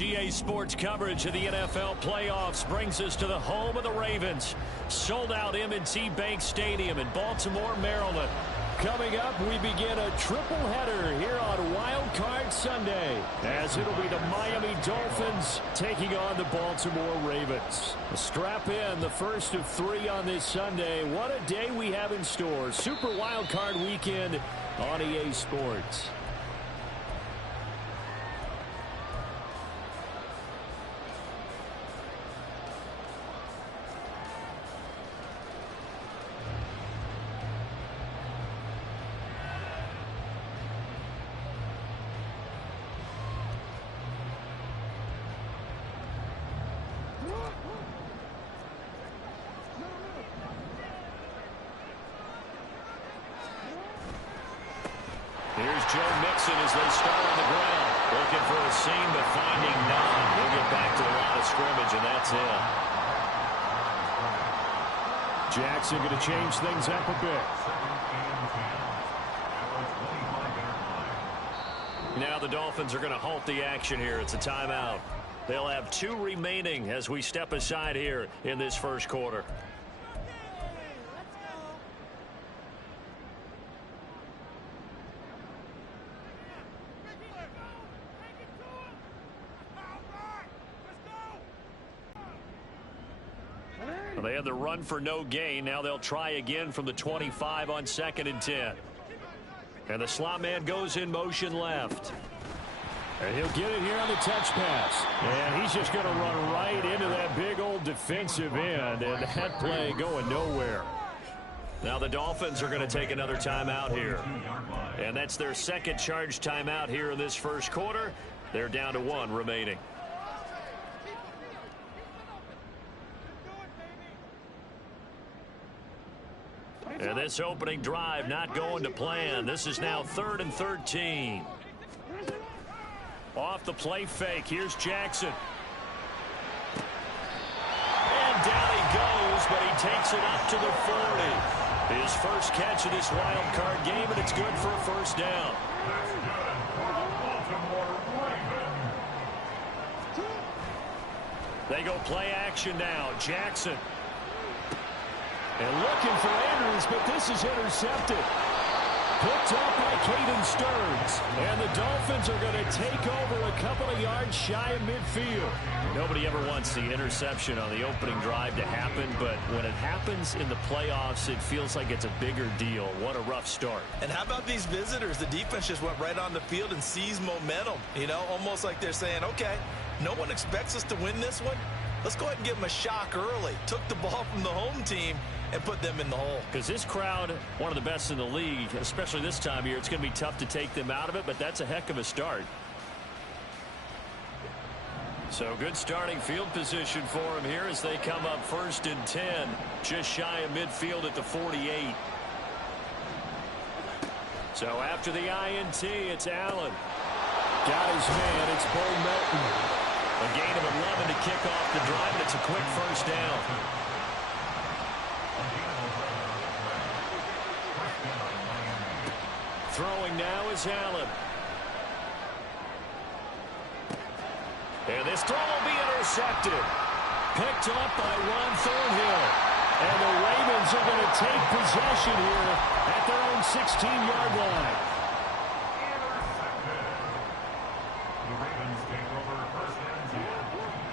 EA Sports coverage of the NFL playoffs brings us to the home of the Ravens. Sold-out M&T Bank Stadium in Baltimore, Maryland. Coming up, we begin a triple-header here on Wild Card Sunday, as it'll be the Miami Dolphins taking on the Baltimore Ravens. Strap in, the first of 3 on this Sunday. What a day we have in store. Super Wild Card Weekend on EA Sports. Here's Joe Mixon as they start on the ground. Looking for a seam, but finding none. He'll get back to the line of scrimmage, and that's it. Jackson going to change things up a bit. Now the Dolphins are going to halt the action here. It's a timeout. They'll have 2 remaining as we step aside here in this first quarter. They had the run for no gain. Now they'll try again from the 25 on 2nd and 10. And the slot man goes in motion left. And he'll get it here on the touch pass. And he's just going to run right into that big old defensive end. And that play going nowhere. Now the Dolphins are going to take another timeout here. And that's their second charge timeout here in this first quarter. They're down to 1 remaining. And this opening drive not going to plan. This is now 3rd and 13. Off the play fake. Here's Jackson. And down he goes, but he takes it up to the 40. His first catch of this wild card game, and it's good for a first down. They go play action now. Jackson. And looking for Andrews, but this is intercepted. Picked up by Caden Stearns. And the Dolphins are going to take over a couple of yards shy of midfield. Nobody ever wants the interception on the opening drive to happen, but when it happens in the playoffs, it feels like it's a bigger deal. What a rough start. And how about these visitors? The defense just went right on the field and seized momentum. You know, almost like they're saying, okay, no one expects us to win this one. Let's go ahead and give them a shock early. Took the ball from the home team and put them in the hole. Because this crowd, one of the best in the league, especially this time of year, it's going to be tough to take them out of it, but that's a heck of a start. So good starting field position for them here as they come up 1st and 10, just shy of midfield at the 48. So after the INT, it's Allen. Got his man, it's Bo Melton. A gain of 11 to kick off the drive, and it's a quick first down. Throwing now is Allen. And this throw will be intercepted. Picked up by Ron Thornhill. And the Ravens are going to take possession here at their own 16-yard line.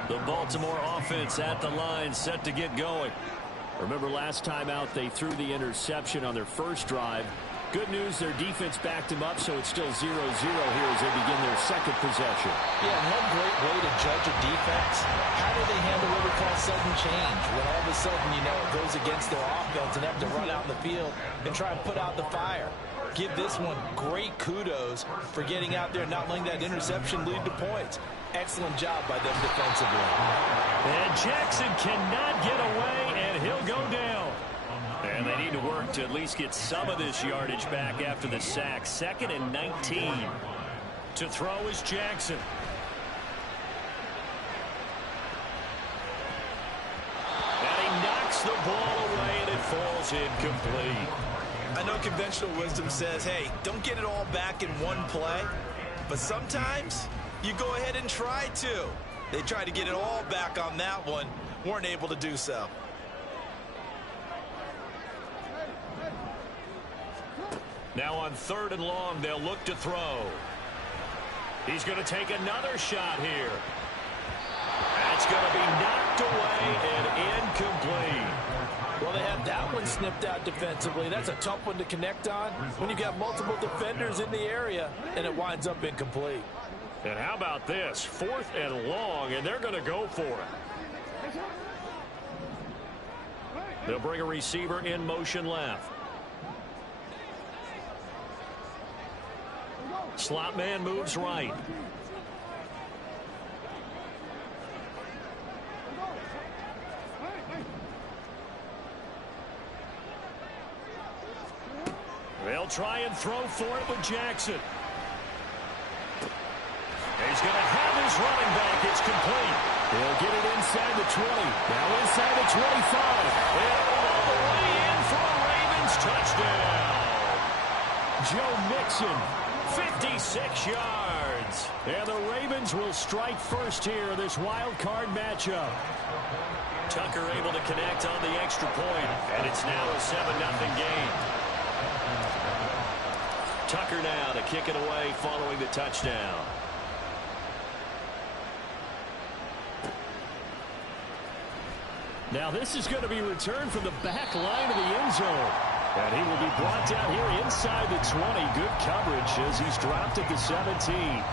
The Baltimore offense at the line, set to get going. Remember last time out they threw the interception on their first drive. Good news, their defense backed him up, so it's still 0-0 here as they begin their second possession. Yeah, one great way to judge a defense. How do they handle what we call sudden change? When all of a sudden, you know, it goes against their offense and have to run out in the field and try and put out the fire. Give this one great kudos for getting out there and not letting that interception lead to points. Excellent job by them defensively. And Jackson cannot get away, and he'll go down. And they need to work to at least get some of this yardage back after the sack. 2nd and 19. To throw is Jackson. And he knocks the ball away, and it falls incomplete. I know conventional wisdom says, hey, don't get it all back in one play. But sometimes you go ahead and try to. They tried to get it all back on that one. Weren't able to do so. Now on 3rd and long, they'll look to throw. He's going to take another shot here. That's going to be knocked away and incomplete. Well, they had that one snipped out defensively. That's a tough one to connect on when you've got multiple defenders in the area, and it winds up incomplete. And how about this? 4th and long, and they're going to go for it. They'll bring a receiver in motion left. Slot man moves right. They'll try and throw for it with Jackson. He's going to have his running back. It's complete. He'll get it inside the 20. Now inside the 25. And all the way in for a Ravens touchdown. Joe Mixon, 56 yards. And the Ravens will strike first here in this wild card matchup. Tucker able to connect on the extra point. And it's now a 7-0 game. Tucker now to kick it away following the touchdown. Now this is going to be returned from the back line of the end zone. And he will be brought down here inside the 20. Good coverage as he's dropped at the 17.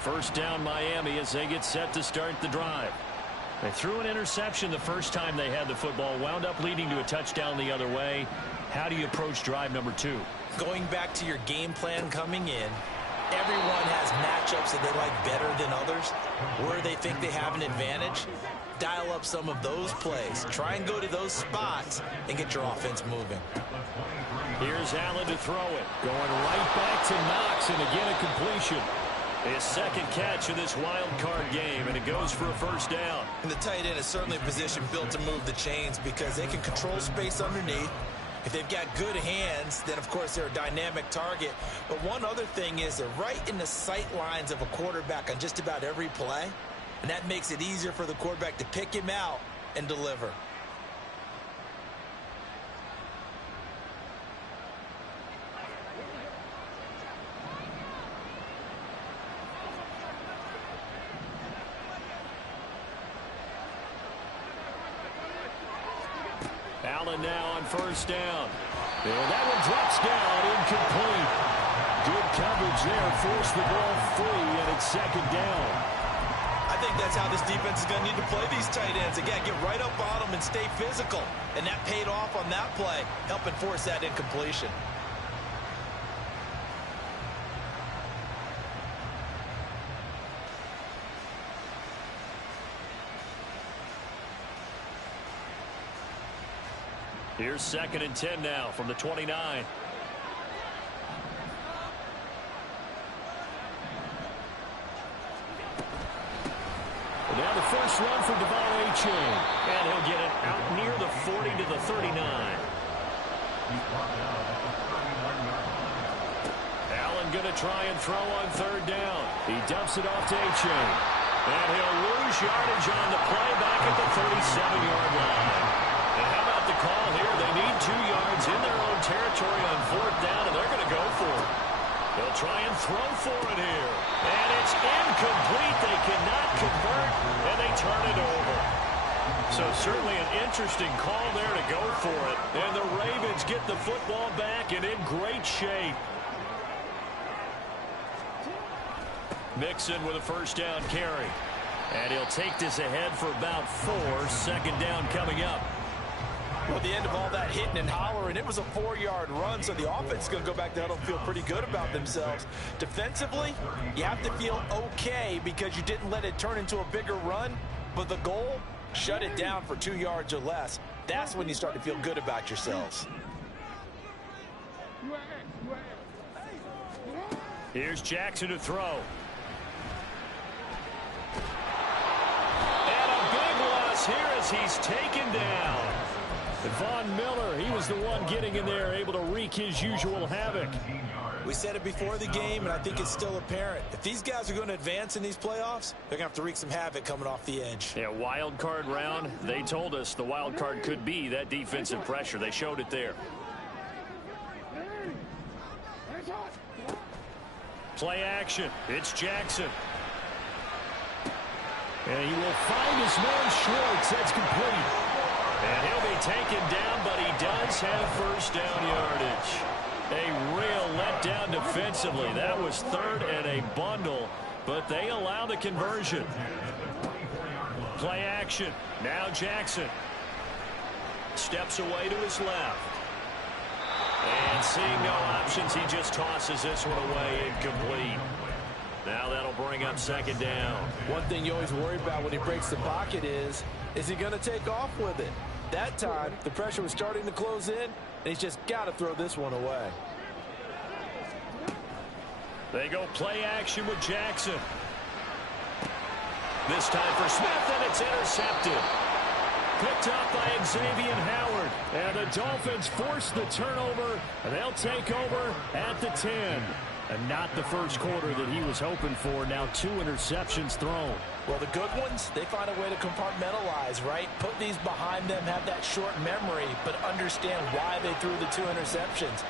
First down Miami as they get set to start the drive. They threw an interception the first time they had the football, wound up leading to a touchdown the other way. How do you approach drive number 2? Going back to your game plan coming in, everyone has matchups that they like better than others, where they think they have an advantage. Dial up some of those plays. Try and go to those spots and get your offense moving. Here's Allen to throw it. Going right back to Knox, and again a completion. His second catch of this wild card game, and it goes for a first down. And the tight end is certainly a position built to move the chains because they can control space underneath. If they've got good hands, then of course they're a dynamic target. But one other thing is they're right in the sight lines of a quarterback on just about every play. And that makes it easier for the quarterback to pick him out and deliver. Allen now on first down. And that one drops down, incomplete. Good coverage there, forced the ball free, and it's second down. I think that's how this defense is going to need to play these tight ends. Again, get right up on them and stay physical. And that paid off on that play, helping force that incompletion. Here's 2nd and 10 now from the 29. Now the first run for Devon Achane. And he'll get it out near the 40 to the 39. Allen going to try and throw on 3rd down. He dumps it off to Achane. And he'll lose yardage on the play back at the 37-yard line. And how about the call here? They need 2 yards in their own territory on 4th down, and they're going to go for it. They'll try and throw for it here. And it's incomplete. They cannot convert, and they turn it over. So certainly an interesting call there to go for it. And the Ravens get the football back and in great shape. Mixon with a first down carry. And he'll take this ahead for about 4. 2nd down coming up. Well, the end of all that hitting and hollering, it was a 4-yard run, so the offense is going to go back there and feel pretty good about themselves. Defensively, you have to feel okay because you didn't let it turn into a bigger run, but the goal, shut it down for 2 yards or less. That's when you start to feel good about yourselves. Here's Jackson to throw. as he's taken down. Von Miller, he was the one getting in there, able to wreak his usual havoc. We said it before the game, and I think it's still apparent. If these guys are going to advance in these playoffs, they're going to have to wreak some havoc coming off the edge. Yeah, wild card round. They told us the wild card could be that defensive pressure. They showed it there. Play action. It's Jackson. And he will find his man Schwartz. That's complete. And he'll be taken down, but he does have first down yardage. A real letdown defensively. That was third and a bundle, but they allow the conversion. Play action. Now Jackson. Steps away to his left. And seeing no options, he just tosses this one away, incomplete. Now that'll bring up second down. One thing you always worry about when he breaks the pocket is he going to take off with it? That time, the pressure was starting to close in, and he's just got to throw this one away. They go play action with Jackson. This time for Smith, and it's intercepted. Picked up by Xavier Howard. And the Dolphins force the turnover, and they'll take over at the 10. And not the first quarter that he was hoping for. Now 2 interceptions thrown. Well, the good ones, they find a way to compartmentalize, right? Put these behind them, have that short memory, but understand why they threw the 2 interceptions.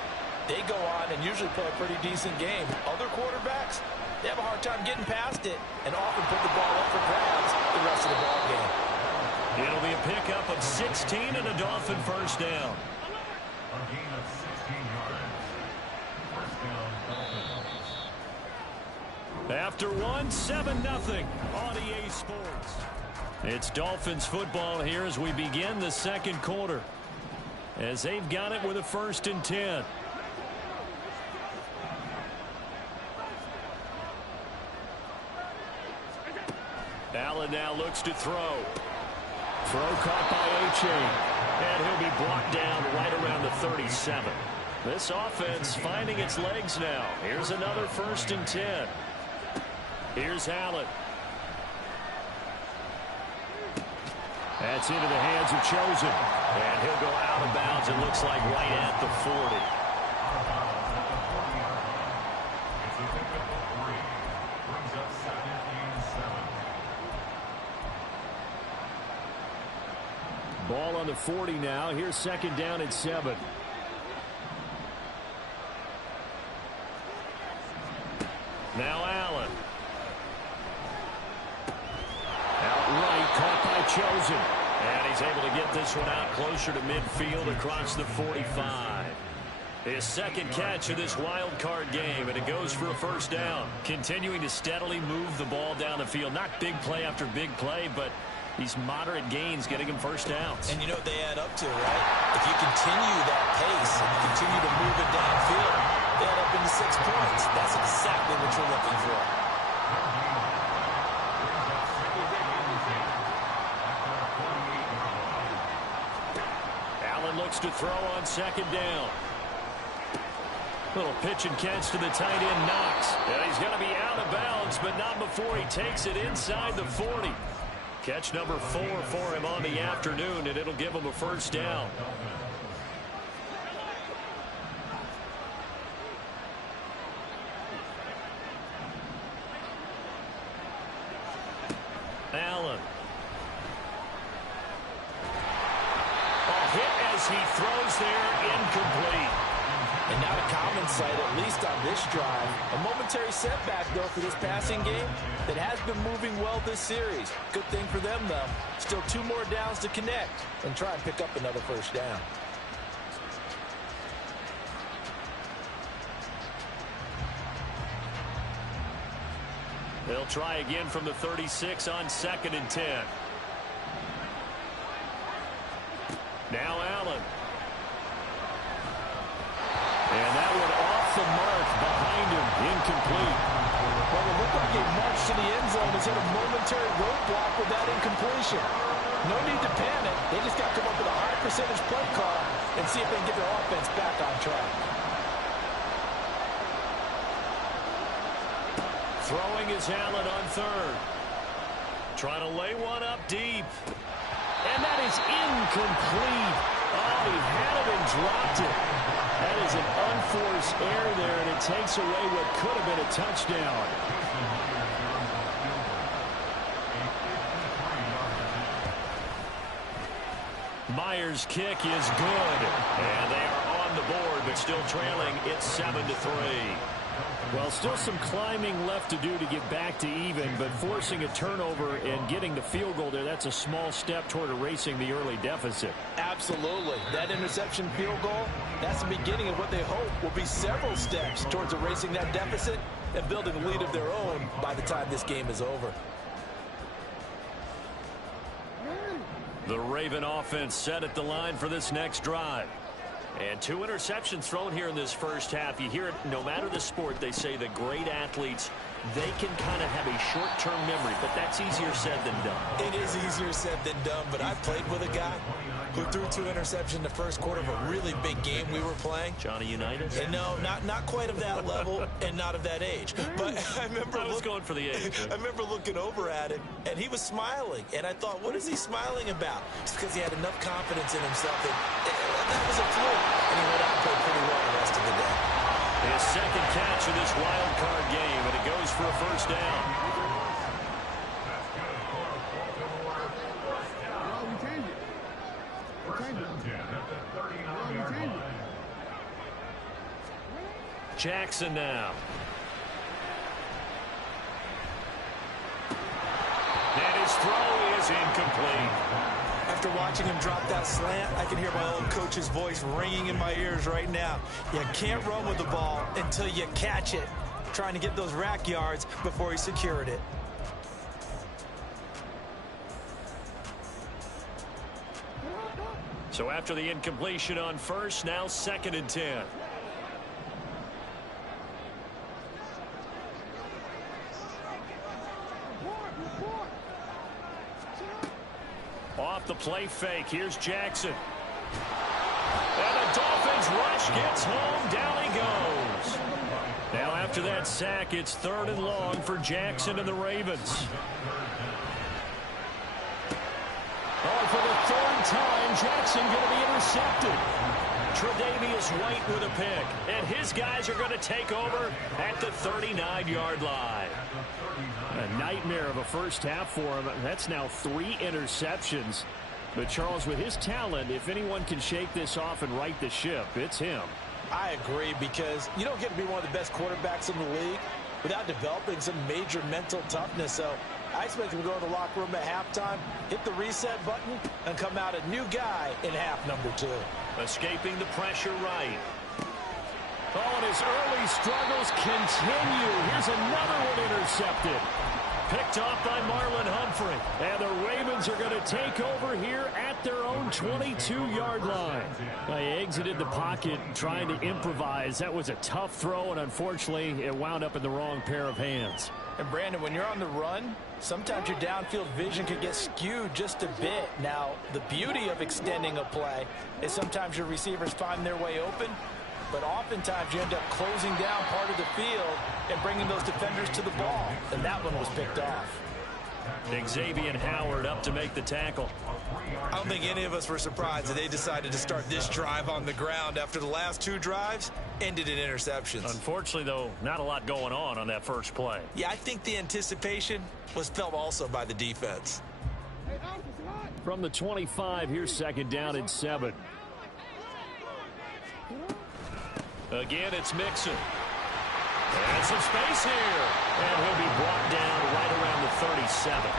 They go on and usually play a pretty decent game. Other quarterbacks, they have a hard time getting past it and often put the ball up for grabs the rest of the ball game. It'll be a pickup of 16 and a Dolphin first down. After 7-0 on EA Sports. It's Dolphins football here as we begin the second quarter. As they've got it with a 1st and 10. Allen now looks to throw. Throw caught by Achane. And he'll be brought down right around the 37. This offense finding its legs now. Here's another 1st and 10. Here's Allen. That's into the hands of Chosen. And he'll go out of bounds, it looks like right at the 40. Ball on the 40 now. Here's second down and 7. Now Allen. Outright caught by Chosen. And he's able to get this one out closer to midfield across the 45. His second catch of this wild card game, and it goes for a first down. Continuing to steadily move the ball down the field. Not big play after big play, but these moderate gains getting him first downs. And you know what they add up to, right? If you continue that pace and you continue to move it downfield, they add up into 6 points. That's exactly what you're looking for. Allen looks to throw on second down. Little pitch and catch to the tight end, Knox. And he's going to be out of bounds, but not before he takes it inside the 40. Catch number 4 for him on the afternoon, and it'll give him a first down. Allen. A hit as he throws there, incomplete. And not a common sight, at least on this drive. A momentary setback, though, for this passing game that has been moving well this series. Good thing for them, though. Still 2 more downs to connect and try and pick up another first down. They'll try again from the 36 on 2nd and 10. Now Allen. And that one off the mark behind him, incomplete. Well, it looked like a march to the end zone has hit a momentary roadblock with that incompletion. No need to panic. They just got to come up with a high percentage play call and see if they can get their offense back on track. Throwing is Allen on 3rd. Trying to lay one up deep. And that is incomplete. Oh, he had it and dropped it. That is an unforced error there, and it takes away what could have been a touchdown. Myers' kick is good. And they are on the board, but still trailing. It's 7-3. Well, still some climbing left to do to get back to even, but forcing a turnover and getting the field goal there, that's a small step toward erasing the early deficit. Absolutely. That interception field goal, that's the beginning of what they hope will be several steps towards erasing that deficit and building a lead of their own by the time this game is over. The Raven offense set at the line for this next drive. And 2 interceptions thrown here in this first half. You hear it, no matter the sport, they say the great athletes, they can kind of have a short-term memory, but that's easier said than done. It is easier said than done, but I played with a guy who threw 2 interceptions in the first quarter of a really big game we were playing. Johnny Unitas? And no, not quite of that level and not of that age. But I remember I was going for the age. I remember looking over at him, and he was smiling. And I thought, what is he smiling about? It's because he had enough confidence in himself that was a fluke. And he went out and played pretty well the rest of the day. His second catch of this wild card game, and it goes for a first down. Jackson now. And his throw is incomplete. After watching him drop that slant, I can hear my old coach's voice ringing in my ears right now. You can't run with the ball until you catch it. Trying to get those rack yards before he secured it. So after the incompletion on first, now 2nd and 10. Off the play fake, here's Jackson. And the Dolphins rush gets home, down he goes. Now after that sack, it's 3rd and long for Jackson and the Ravens. Oh, for the 3rd time, Jackson going to be intercepted. Tre'Davious White with a pick, and his guys are going to take over at the 39-yard line. A nightmare of a first half for him. That's now 3 interceptions. But Charles, with his talent, if anyone can shake this off and right the ship, it's him. I agree, because you don't get to be one of the best quarterbacks in the league without developing some major mental toughness. So I expect him to go in the locker room at halftime, hit the reset button, and come out a new guy in half number 2. Escaping the pressure right. Oh, and his early struggles continue. Here's another one intercepted. Picked off by Marlon Humphrey. And the Ravens are going to take over here at their own 22-yard line. They exited the pocket trying to improvise. That was a tough throw, and unfortunately, it wound up in the wrong pair of hands. And Brandon, when you're on the run, sometimes your downfield vision can get skewed just a bit. Now, the beauty of extending a play is sometimes your receivers find their way open, but oftentimes you end up closing down part of the field and bringing those defenders to the ball. And that one was picked off. Xavier Howard up to make the tackle. I don't think any of us were surprised that they decided to start this drive on the ground after the last 2 drives ended in interceptions. Unfortunately, though, not a lot going on that first play. Yeah, I think the anticipation was felt also by the defense. From the 25, here's 2nd down and 7. Again, it's Mixon. And some space here. And he'll be brought down right around the 37.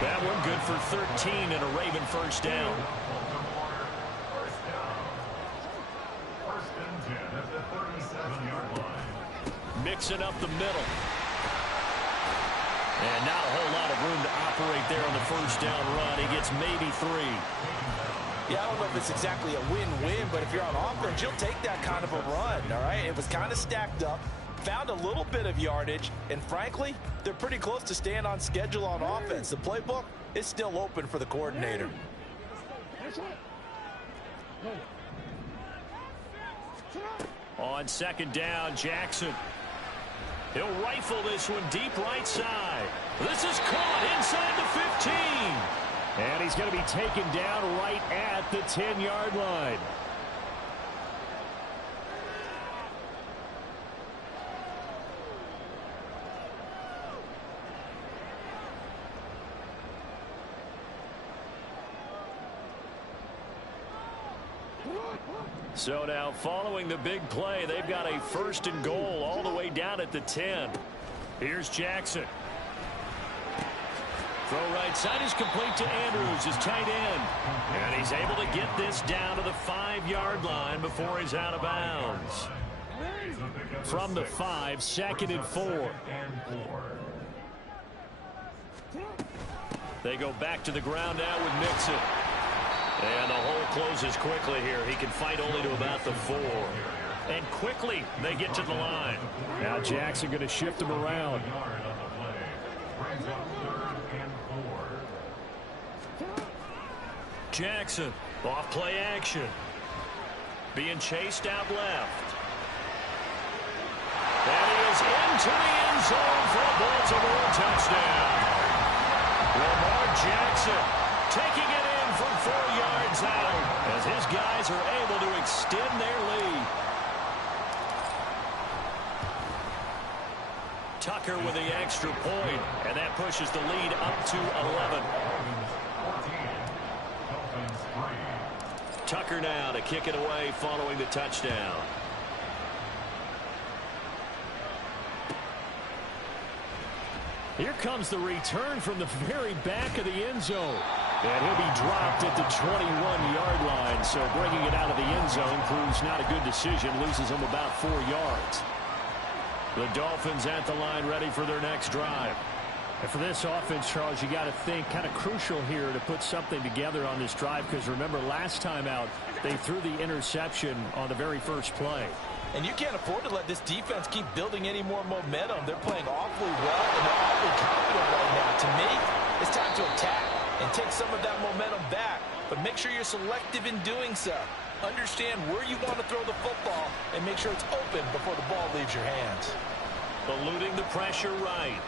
That one good for 13 and a Raven first down. Mixon up the middle. And not a whole lot of room to operate there on the first down run. He gets maybe 3. Yeah, I don't know if it's exactly a win-win, but if you're on offense, you'll take that kind of a run, all right? It was kind of stacked up, found a little bit of yardage, and frankly, they're pretty close to staying on schedule on offense. The playbook is still open for the coordinator. On 2nd down, Jackson. He'll rifle this one deep right side. This is caught inside the 15. And he he's going to be taken down right at the 10-yard line. So now following the big play, they've got a 1st and goal all the way down at the 10. Here's Jackson. Throw right side is complete to Andrews, his tight end. And he's able to get this down to the 5-yard line before he's out of bounds. From the 5, 2nd and 4. They go back to the ground now with Mixon. And the hole closes quickly here. He can fight only to about the 4. And quickly they get to the line. Now Jackson going to shift him around. Jackson, off play action. Being chased out left. And he is into the end zone for a Baltimore touchdown. Lamar Jackson taking it in from 4 yards out as his guys are able to extend their lead. Tucker with the extra point, and that pushes the lead up to 11. Tucker now to kick it away following the touchdown. Here comes the return from the very back of the end zone. And he'll be dropped at the 21-yard line. So bringing it out of the end zone proves not a good decision. Loses him about 4 yards. The Dolphins at the line ready for their next drive. And for this offense, Charles, you got to think kind of crucial here to put something together on this drive. Because remember, last time out, they threw the interception on the very first play. And you can't afford to let this defense keep building any more momentum. They're playing awfully well, and they're awfully confident right now. To me, it's time to attack and take some of that momentum back. But make sure you're selective in doing so. Understand where you want to throw the football and make sure it's open before the ball leaves your hands. Eluding the pressure right.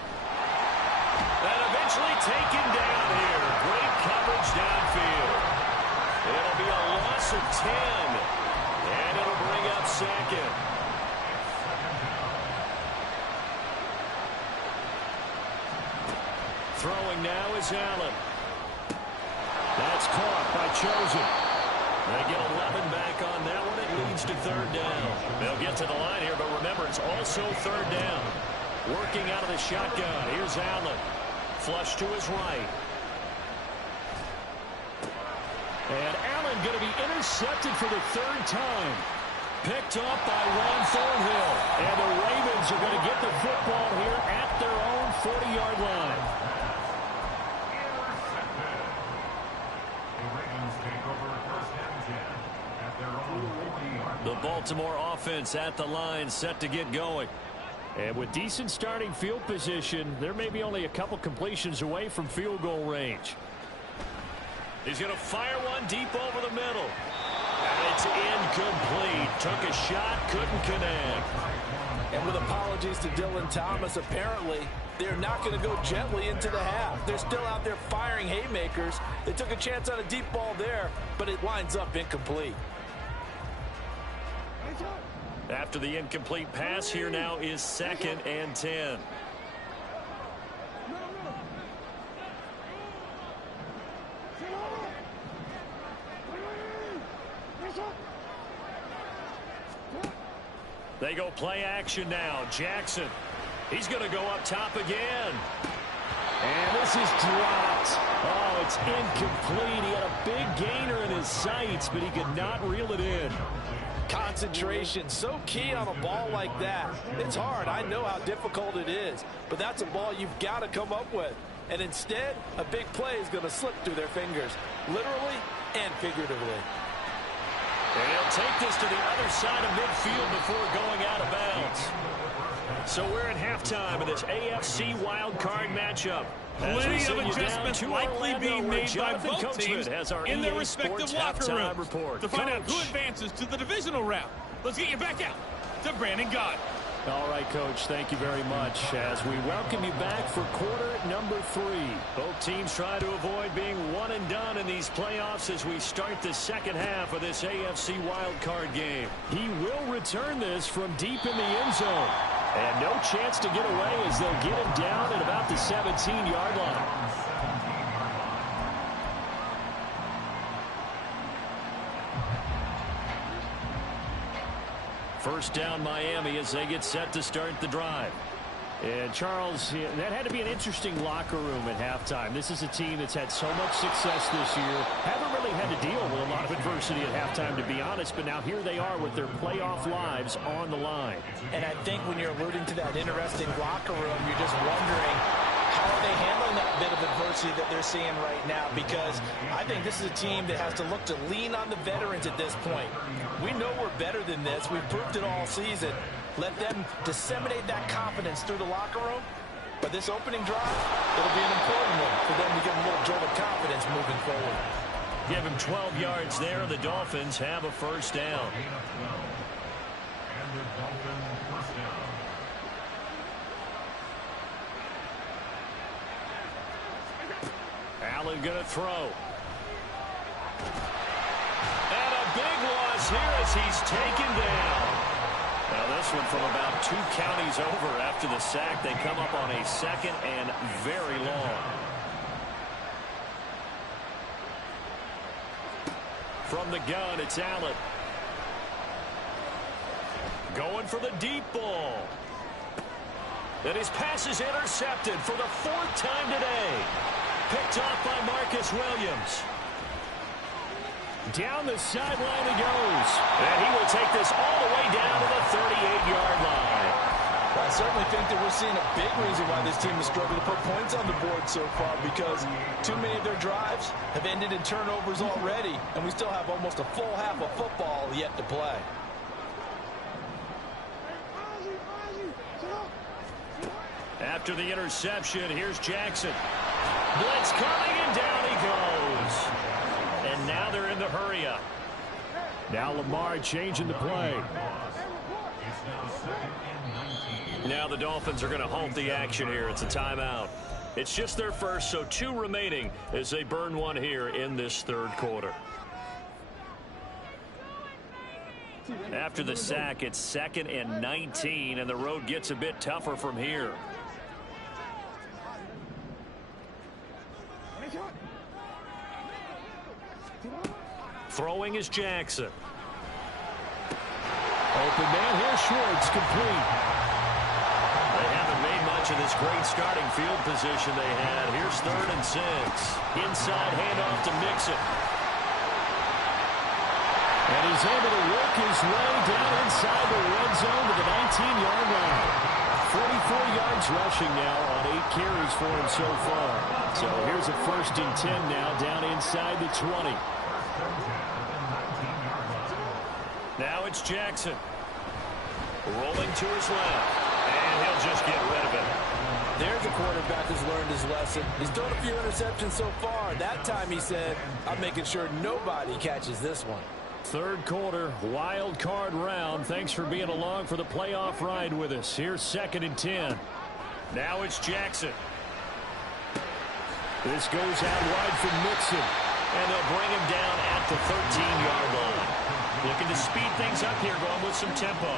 And eventually taken down here. Great coverage downfield. It'll be a loss of 10. And it'll bring up 2nd. Throwing now is Allen. That's caught by Chosen. They get 11 back on that one. It leads to 3rd down. They'll get to the line here, but remember, it's also 3rd down. Working out of the shotgun. Here's Allen. Flush to his right. And Allen going to be intercepted for the 3rd time. Picked up by Juan Thornhill. And the Ravens are going to get the football here at their own 40-yard line. The Baltimore offense at the line set to get going. And with decent starting field position, there may be only a couple completions away from field goal range. He's going to fire one deep over the middle. And it's incomplete. Took a shot, couldn't connect. And with apologies to Dylan Thomas, apparently they're not going to go gently into the half. They're still out there firing haymakers. They took a chance on a deep ball there, but it lines up incomplete. After the incomplete pass, here now is 2nd and 10. They go play action now. Jackson. He's going to go up top again. And this is dropped. Oh, it's incomplete. He had a big gainer in his sights, but he could not reel it in. Concentration, so key on a ball like that. It's hard. I know how difficult it is, but that's a ball you've got to come up with. And instead, a big play is going to slip through their fingers, literally and figuratively. And he'll take this to the other side of midfield before going out of bounds. So we're at halftime of this AFC wildcard matchup. Plenty of adjustments likely being made by both teams in their respective locker rooms. To find out who advances to the divisional round, let's get you back out to Brandon Gaudin. All right, Coach, thank you very much. As we welcome you back for quarter number 3. Both teams try to avoid being one and done in these playoffs as we start the second half of this AFC wildcard game. He will return this from deep in the end zone. And no chance to get away as they'll get him down at about the 17-yard line. First down Miami as they get set to start the drive. And Charles, that had to be an interesting locker room at halftime. This is a team that's had so much success this year. Haven't really had to deal with a lot of adversity at halftime, to be honest. But now here they are with their playoff lives on the line. And I think when you're alluding to that interesting locker room, you're just wondering, how are they handling that bit of adversity that they're seeing right now? Because I think this is a team that has to look to lean on the veterans at this point. We know we're better than this. We've proved it all season. Let them disseminate that confidence through the locker room. But this opening drive, it'll be an important one for them to get a little jolt of confidence moving forward. Give him 12 yards there, and the Dolphins have a first down. Allen going to throw. And a big loss here as he's taken down. Now this one from about 2 counties over after the sack. They come up on a second and very long. From the gun, it's Allen. Going for the deep ball. And his pass is intercepted for the 4th time today. Picked off by Marcus Williams. Down the sideline he goes. And he will take this all the way down to the 38-yard line. Well, I certainly think that we're seeing a big reason why this team is struggling to put points on the board so far, because too many of their drives have ended in turnovers already, and we still have almost a full half of football yet to play. After the interception, here's Jackson. Blitz coming, and down he goes. And now they're in the hurry-up. Now Lamar changing the play. Now the Dolphins are going to halt the action here. It's a timeout. It's just their first, so 2 remaining as they burn one here in this 3rd quarter. After the sack, it's 2nd and 19, and the road gets a bit tougher from here. Throwing is Jackson. Open man here, Schwartz, complete. They haven't made much of this great starting field position they had. Here's 3rd and 6. Inside handoff to Mixon. And he's able to work his way down inside the red zone to the 19-yard line. 44 yards rushing now on 8 carries for him so far. So here's a 1st and 10 now down inside the 20. Now it's Jackson. Rolling to his left. And he'll just get rid of it. There's a quarterback who's learned his lesson. He's thrown a few interceptions so far. That time he said, I'm making sure nobody catches this one. 3rd quarter, wild card round. Thanks for being along for the playoff ride with us. Here's 2nd and 10. Now it's Jackson. This goes out wide from Mixon. And they'll bring him down at the 13-yard line. Looking to speed things up here, going with some tempo.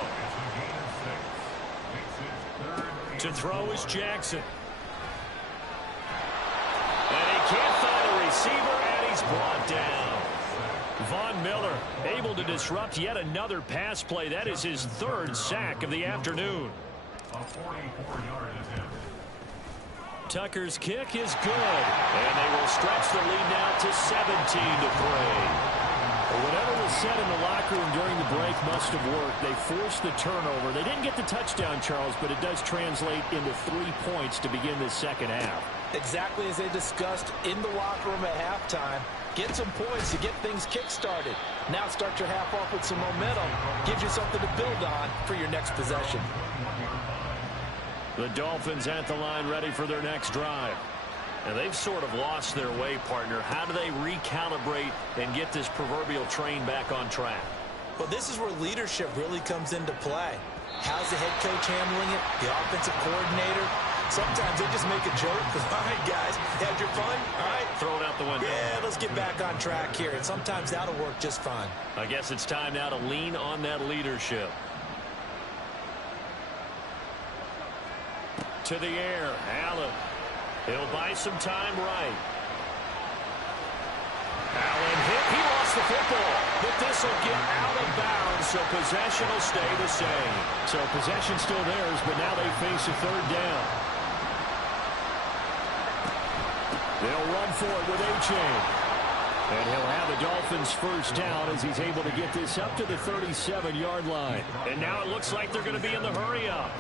To throw is Jackson. And he can't find a receiver, and he's brought down. Von Miller able to disrupt yet another pass play. That is his 3rd sack of the afternoon. Tucker's kick is good. And they will stretch the lead now to 17-3. Whatever was said in the locker room during the break must have worked. They forced the turnover. They didn't get the touchdown, Charles, but it does translate into 3 points to begin the second half. Exactly as they discussed in the locker room at halftime. Get some points to get things kick-started. Now start your half off with some momentum. Gives you something to build on for your next possession. The Dolphins at the line ready for their next drive. And they've sort of lost their way, partner. How do they recalibrate and get this proverbial train back on track? Well, this is where leadership really comes into play. How's the head coach handling it? The offensive coordinator? Sometimes they just make a joke because, all right, guys, had your fun? All right. Throw it out the window. Yeah, let's get back on track here. And sometimes that'll work just fine. I guess it's time now to lean on that leadership. To the air, Allen. He'll buy some time right. Allen hit. He lost the football. But this will get out of bounds, so possession will stay the same. So possession still theirs, but now they face a third down. They'll run for it with A-Chain. And he'll have the Dolphins first down as he's able to get this up to the 37-yard line. And now it looks like they're going to be in the hurry-up.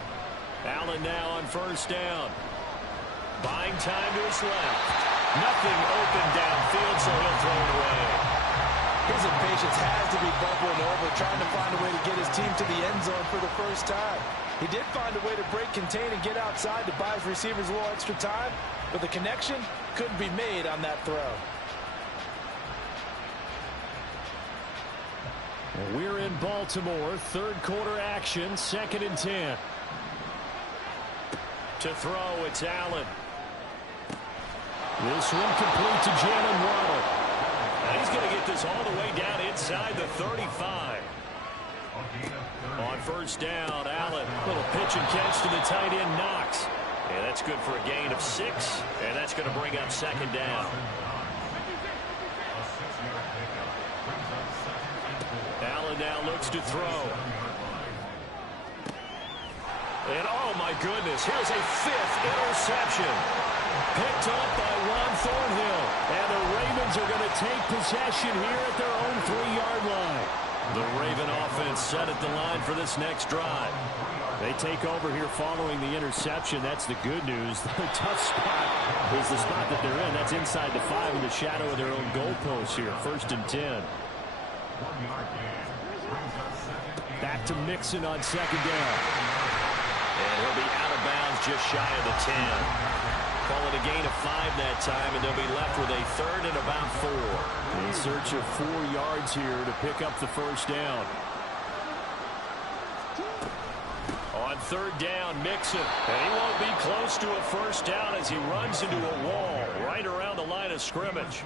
Allen now on first down. Buying time to his left. Nothing open downfield, so he'll throw it away. His impatience has to be bubbling over, trying to find a way to get his team to the end zone for the first time. He did find a way to break, contain, and get outside to buy his receivers a little extra time, but the connection couldn't be made on that throw. We're in Baltimore, third quarter action, 2nd and 10. To throw, it's Allen. This one complete to Jalen Waddle. And he's going to get this all the way down inside the 35. On first down, Allen. Little pitch and catch to the tight end, Knox. And that's good for a gain of 6. And that's going to bring up 2nd down. Allen now looks to throw. And oh my goodness, here's a 5th interception. Picked up by Juan Thornhill. And the Ravens are going to take possession here at their own 3-yard line. The Raven offense set at the line for this next drive. They take over here following the interception. That's the good news. The tough spot is the spot that they're in. That's inside the 5 in the shadow of their own goalpost here. 1st and 10. Back to Mixon on 2nd down. And he'll be out of bounds just shy of the 10. Call it a gain of 5 that time, and they'll be left with a 3rd and about 4. In search of 4 yards here to pick up the first down. On 3rd down, Mixon. And he won't be close to a first down as he runs into a wall right around the line of scrimmage.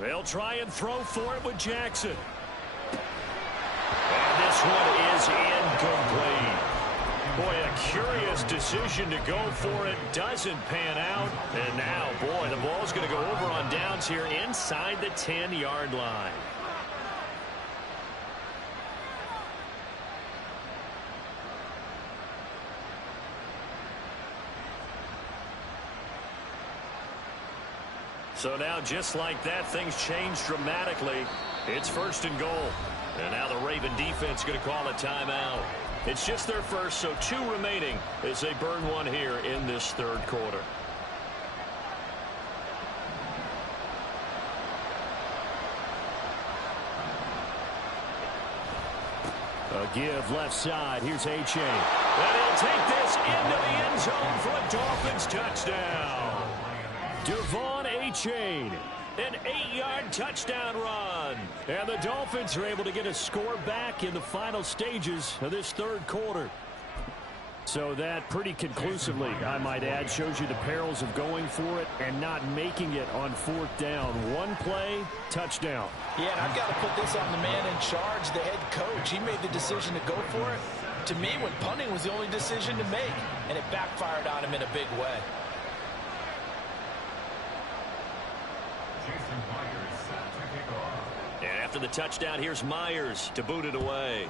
They'll try and throw for it with Jackson. And this one is incomplete. Boy, a curious decision to go for it. Doesn't pan out. And now, boy, the ball's going to go over on downs here inside the 10-yard line. So now, just like that, things change dramatically. It's 1st and goal. And now the Raven defense going to call a timeout. It's just their first, so 2 remaining as they burn one here in this 3rd quarter. A give left side. Here's A-Chain. And he'll take this into the end zone for a Dolphins touchdown. Devon A-Chain, an 8-yard touchdown run. And the Dolphins are able to get a score back in the final stages of this 3rd quarter. So that pretty conclusively, I might add, shows you the perils of going for it and not making it on 4th down. One play, touchdown. Yeah, and I've got to put this on the man in charge, the head coach. He made the decision to go for it. To me, when punting was the only decision to make, and it backfired on him in a big way. And after the touchdown, here's Myers to boot it away.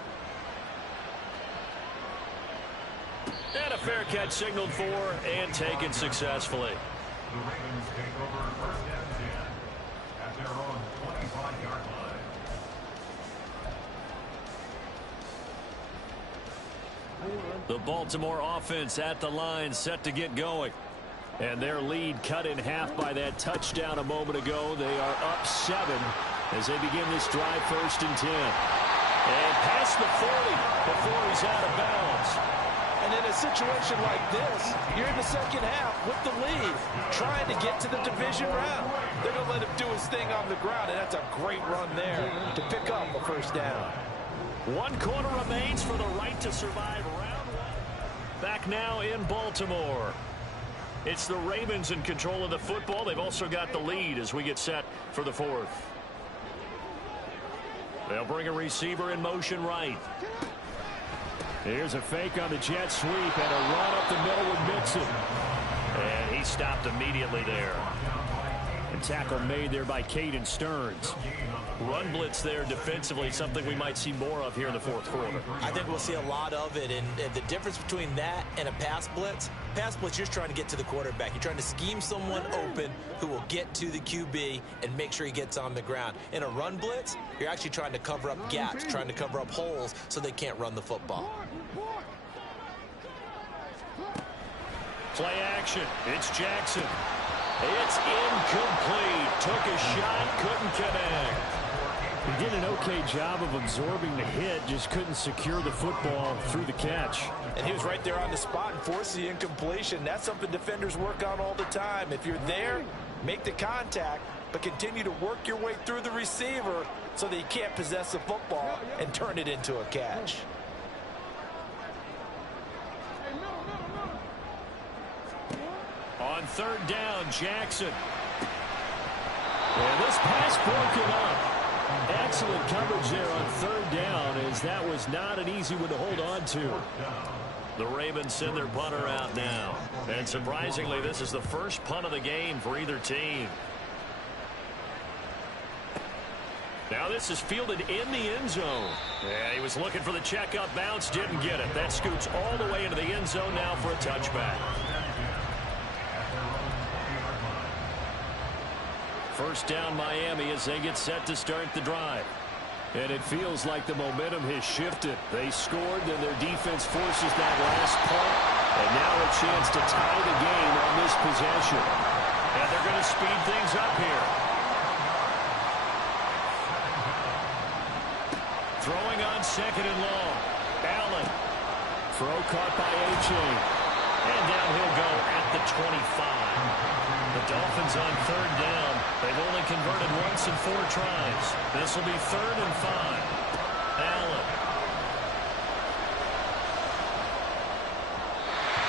And a fair catch signaled for and taken successfully. The Ravens take over 1st and 10 at their own 25-yard line. The Baltimore offense at the line, set to get going. And their lead cut in half by that touchdown a moment ago. They are up 7 as they begin this drive, 1st and 10. And past the 40 before he's out of bounds. And in a situation like this, you're in the second half with the lead, trying to get to the division round. They're going to let him do his thing on the ground, and that's a great run there to pick up a first down. 1 quarter remains for the right to survive round 1. Back now in Baltimore. It's the Ravens in control of the football. They've also got the lead as we get set for the 4th. They'll bring a receiver in motion right. Here's a fake on the jet sweep and a run up the middle with Mixon. And he stopped immediately there. And tackle made there by Caden Stearns. Run blitz there defensively, something we might see more of here in the 4th quarter. I think we'll see a lot of it, and the difference between that and a pass blitz, you're just trying to get to the quarterback. You're trying to scheme someone open who will get to the QB and make sure he gets on the ground. In a run blitz, you're actually trying to cover up gaps, trying to cover up holes so they can't run the football. Play action. It's Jackson. It's incomplete. Took a shot, couldn't connect. He did an okay job of absorbing the hit, just couldn't secure the football through the catch. And he was right there on the spot and forced the incompletion. That's something defenders work on all the time. If you're there, make the contact, but continue to work your way through the receiver so that you can't possess the football and turn it into a catch. On 3rd down, Jackson. And this pass broken up. Excellent coverage there on 3rd down, as that was not an easy one to hold on to. The Ravens send their punter out now. And surprisingly, this is the first punt of the game for either team. Now this is fielded in the end zone. Yeah, he was looking for the checkup bounce, didn't get it. That scoots all the way into the end zone now for a touchback. First down Miami as they get set to start the drive. And it feels like the momentum has shifted. They scored, then their defense forces that last punt. And now a chance to tie the game on this possession. And they're going to speed things up here. Throwing on 2nd and long. Allen. Throw caught by A-Chain. And down he'll go at the 25. The Dolphins on 3rd down. They've only converted once in 4 tries. This will be 3rd and 5. Allen.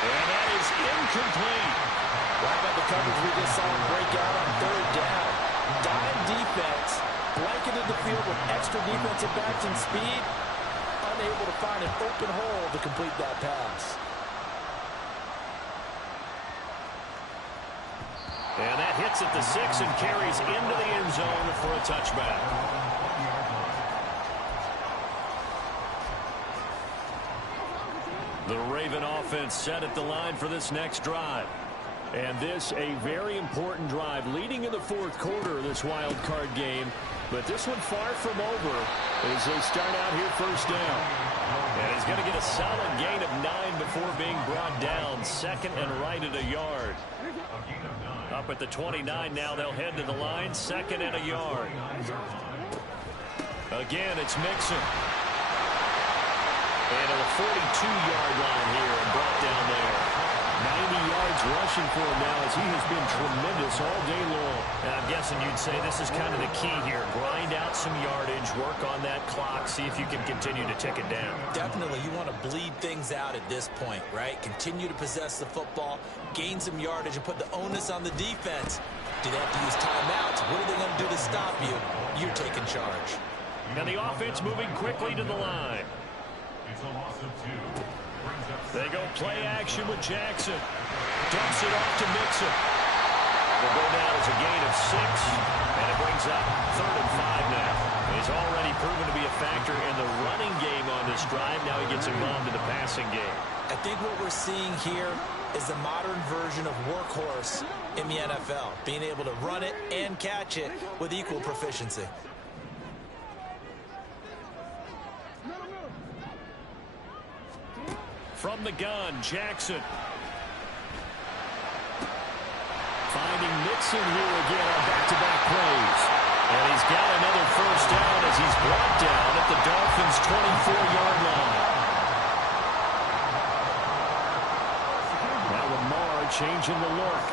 And that is incomplete. Right about the coverage we just saw him break out on 3rd down. Dime defense, blanketed the field with extra defensive backs and speed, unable to find an open hole to complete that pass. And that hits at the 6 and carries into the end zone for a touchback. The Raven offense set at the line for this next drive. And this a very important drive leading in the 4th quarter of this wild card game. But this one far from over as they start out here first down. And he's going to get a solid gain of 9 before being brought down. 2nd and right at a yard. Up at the 29 now, they'll head to the line. 2nd and a yard. Again, it's Mixon. And at the 42-yard line here and brought down there. 90 yards rushing for him now as he has been tremendous all day long. And I'm guessing you'd say this is kind of the key here. Grind out some yardage, work on that clock, see if you can continue to tick it down. Definitely, you want to bleed things out at this point, right? Continue to possess the football, gain some yardage, and put the onus on the defense. Do they have to use timeouts? What are they going to do to stop you? You're taking charge. And the offense moving quickly to the line. They go play action with Jackson. Dumps it off to Mixon. Will go down as a gain of 6, and it brings up 3rd and 5 now. He's already proven to be a factor in the running game on this drive. Now he gets involved in the passing game. I think what we're seeing here is the modern version of workhorse in the NFL, being able to run it and catch it with equal proficiency. From the gun, Jackson. Finding Mixon here again on back-to-back plays. And he's got another first down as he's brought down at the Dolphins' 24-yard line. changing the look.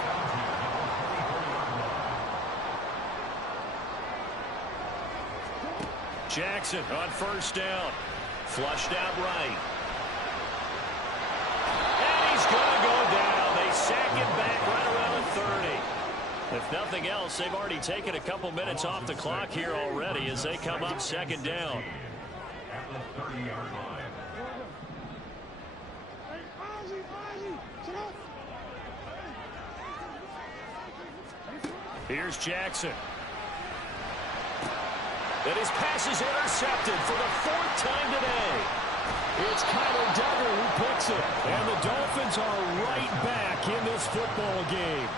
Jackson on first down. Flushed out right. And he's going to go down. They sack him back right around the 30. If nothing else, they've already taken a couple minutes off the clock here already as they come up second down. Here's Jackson. And his pass is intercepted for the 4th time today. It's Kyler Duggar who picks it. And the Dolphins are right back in this football game.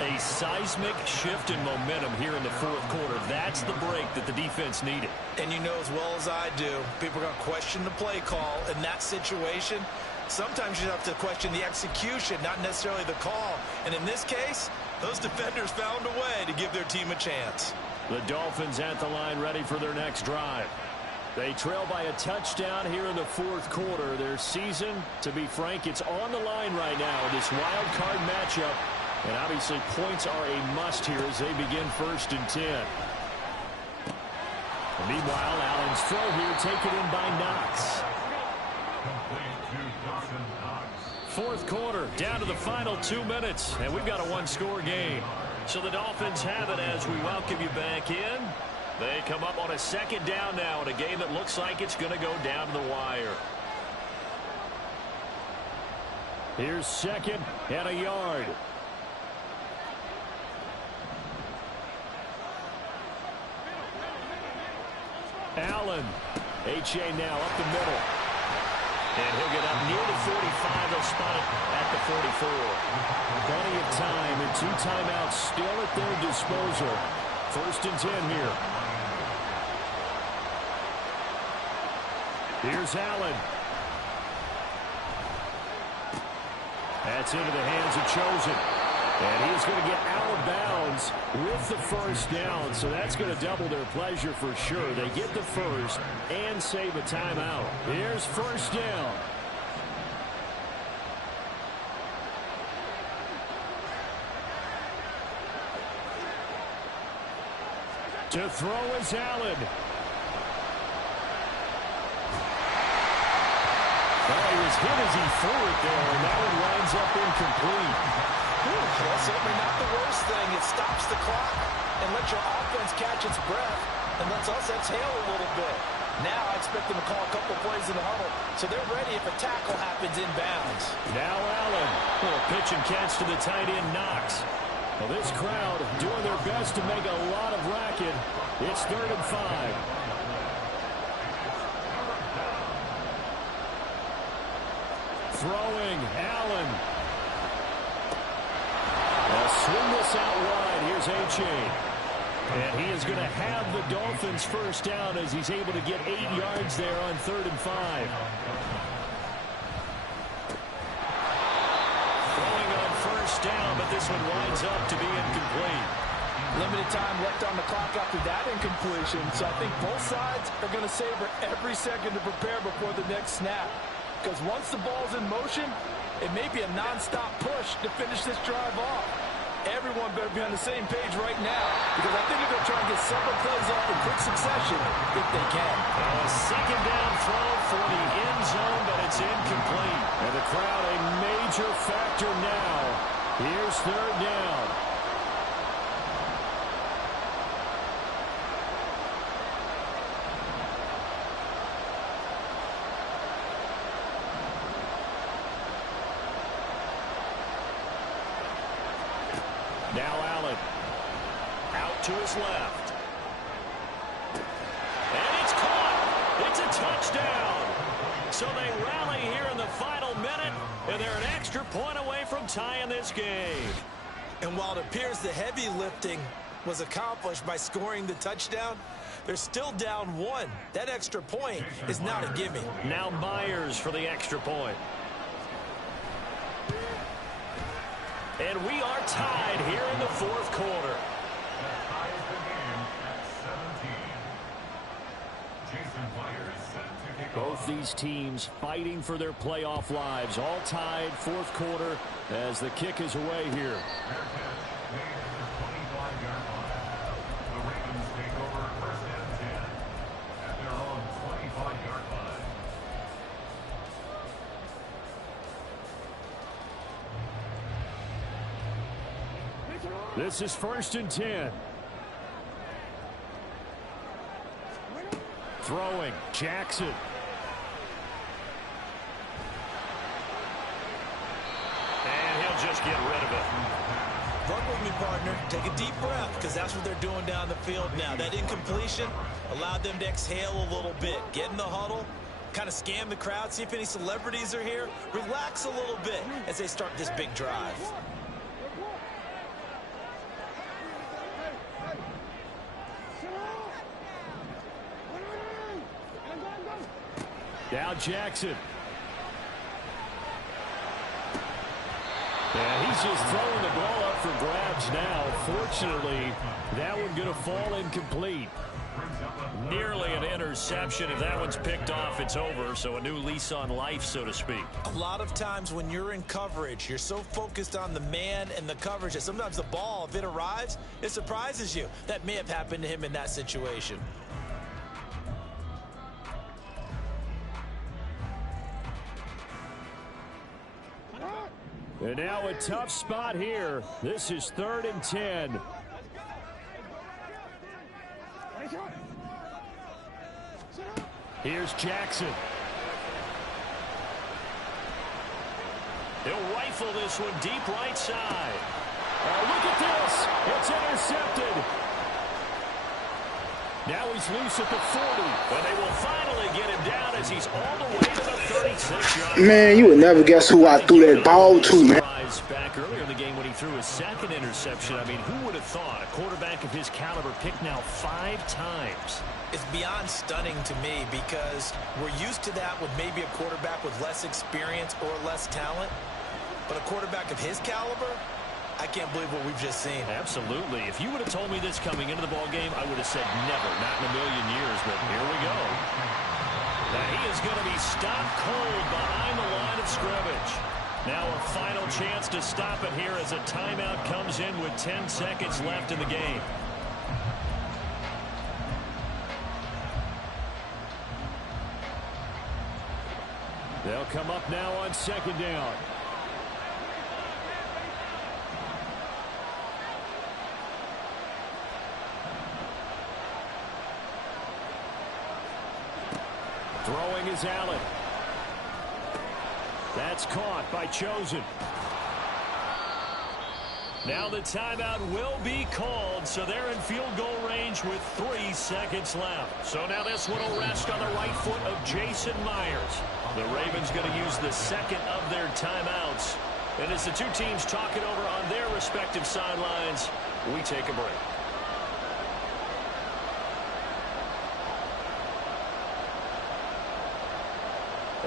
A seismic shift in momentum here in the 4th quarter. That's the break that the defense needed. And you know as well as I do, people are going to question the play call in that situation. Sometimes you have to question the execution, not necessarily the call. And in this case, those defenders found a way to give their team a chance. The Dolphins at the line ready for their next drive. They trail by a touchdown here in the 4th quarter. Their season, to be frank, it's on the line right now in this wild card matchup. And obviously points are a must here as they begin 1st and 10. And meanwhile, Allen's throw here taken in by Knox. 4th quarter, down to the final 2 minutes, and we've got a one-score game. So the Dolphins have it as we welcome you back in. They come up on a second down now in a game that looks like it's going to go down to the wire. Here's 2nd and a yard. Allen. H.A. now up the middle. And he'll get up near the 45. They'll spot it at the 44. Plenty of time and 2 timeouts still at their disposal. 1st and 10 here. Here's Allen. That's into the hands of Chosen. And he's going to get out of bounds with the 1st down. So that's going to double their pleasure for sure. They get the 1st and save a timeout. Here's 1st down. To throw is Allen. Well, he was hit as he threw it there, and that one winds up incomplete. Well, certainly not the worst thing. It stops the clock and lets your offense catch its breath and lets us exhale a little bit. Now I expect them to call a couple plays in the huddle, so they're ready if a tackle happens inbounds. Now Allen. Little pitch and catch to the tight end, Knox. Well, this crowd doing their best to make a lot of racket. It's 3rd and 5. Throwing, Allen. They'll swing this out wide. Here's H.A. And he is going to have the Dolphins 1st down as he's able to get 8 yards there on 3rd and 5. Throwing on 1st down, but this one winds up to be incomplete. Limited time left on the clock after that incompletion, so I think both sides are going to savor every second to prepare before the next snap. Because once the ball's in motion, it may be a non-stop push to finish this drive off. Everyone better be on the same page right now, because I think they're going to try and get several plays off in quick succession if they can. A 2nd down throw for the end zone, but it's incomplete. And the crowd a major factor now. Here's 3rd down. Now Allen. Out to his left. And it's caught. It's a touchdown. So they rally here in the final minute, and they're an extra point away from tying this game. And while it appears the heavy lifting was accomplished by scoring the touchdown, they're still down 1. That extra point is not a gimme. Now Myers for the extra point. And we are tied here in the 4th quarter. Both these teams fighting for their playoff lives. All tied, fourth quarter, as the kick is away here. This is 1st and 10. Throwing, Jackson. And he'll just get rid of it. Run with me, partner. Take a deep breath, because that's what they're doing down the field now. That incompletion allowed them to exhale a little bit. Get in the huddle, kind of scan the crowd, see if any celebrities are here. Relax a little bit as they start this big drive. Now Jackson. Yeah, he's just throwing the ball up for grabs now. Fortunately, that one going to fall incomplete. Nearly an interception. If that one's picked off, it's over. So a new lease on life, so to speak. A lot of times when you're in coverage, you're so focused on the man and the coverage that sometimes the ball, if it arrives, it surprises you. That may have happened to him in that situation. And now a tough spot here. This is 3rd and 10. Here's Jackson. They'll rifle this one deep right side. Oh, look at this. It's intercepted. Now he's loose at the 40. But they will finally get him down as he's all the way to the 36-yard line. Man, you would never guess who I threw that ball to, man. Back earlier in the game when he threw his second interception. I mean, who would have thought a quarterback of his caliber picked now 5 times? It's beyond stunning to me because we're used to that with maybe a quarterback with less experience or less talent. But a quarterback of his caliber, I can't believe what we've just seen. Absolutely. If you would have told me this coming into the ball game, I would have said never, not in a million years. But here we go. Now he is going to be stopped cold behind the line of scrimmage. Now a final chance to stop it here as a timeout comes in with 10 seconds left in the game. They'll come up now on 2nd down. Throwing is Allen. That's caught by Chosen. Now the timeout will be called, so they're in field goal range with 3 seconds left. So now this one will rest on the right foot of Jason Myers. The Ravens going to use the second of their timeouts. And as the two teams talk it over on their respective sidelines, we take a break.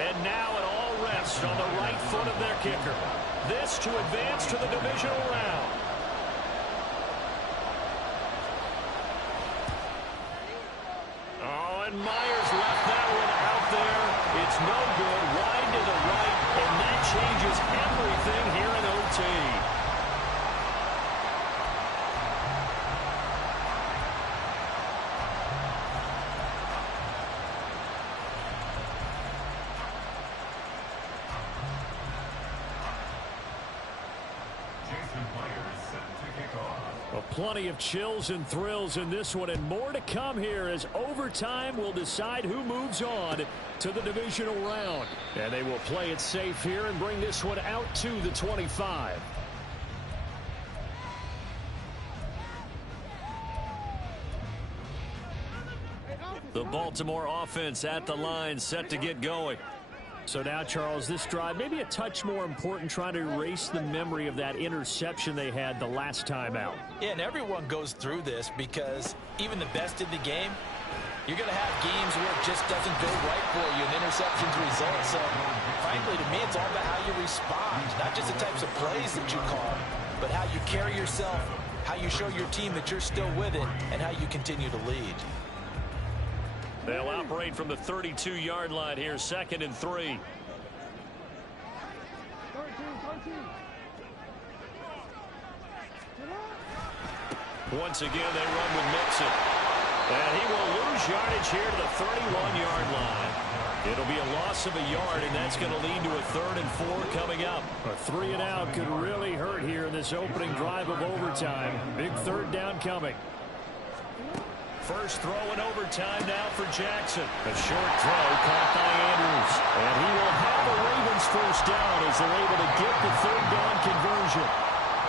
And now it all rests on the right foot of their kicker. This to advance to the divisional round. Oh, and Myers left that one out there. It's no good. Wide to the right, and that changes everything here in OT. Plenty of chills and thrills in this one, and more to come here as overtime will decide who moves on to the divisional round. And they will play it safe here and bring this one out to the 25. The Baltimore offense at the line, set to get going. So now, Charles, this drive maybe a touch more important, trying to erase the memory of that interception they had the last time out. Yeah, and everyone goes through this because even the best in the game, you're going to have games where it just doesn't go right for you and interceptions result. So, frankly, to me, it's all about how you respond, not just the types of plays that you call, but how you carry yourself, how you show your team that you're still with it, and how you continue to lead. They'll operate from the 32-yard line here, 2nd and 3. Once again, they run with Mixon. And he will lose yardage here to the 31-yard line. It'll be a loss of a yard, and that's going to lead to a 3rd and 4 coming up. A 3 and out could really hurt here in this opening drive of overtime. Big 3rd down coming. First throw in overtime now for Jackson. A short throw caught by Andrews. And he will have the Ravens first down as they're able to get the 3rd down conversion.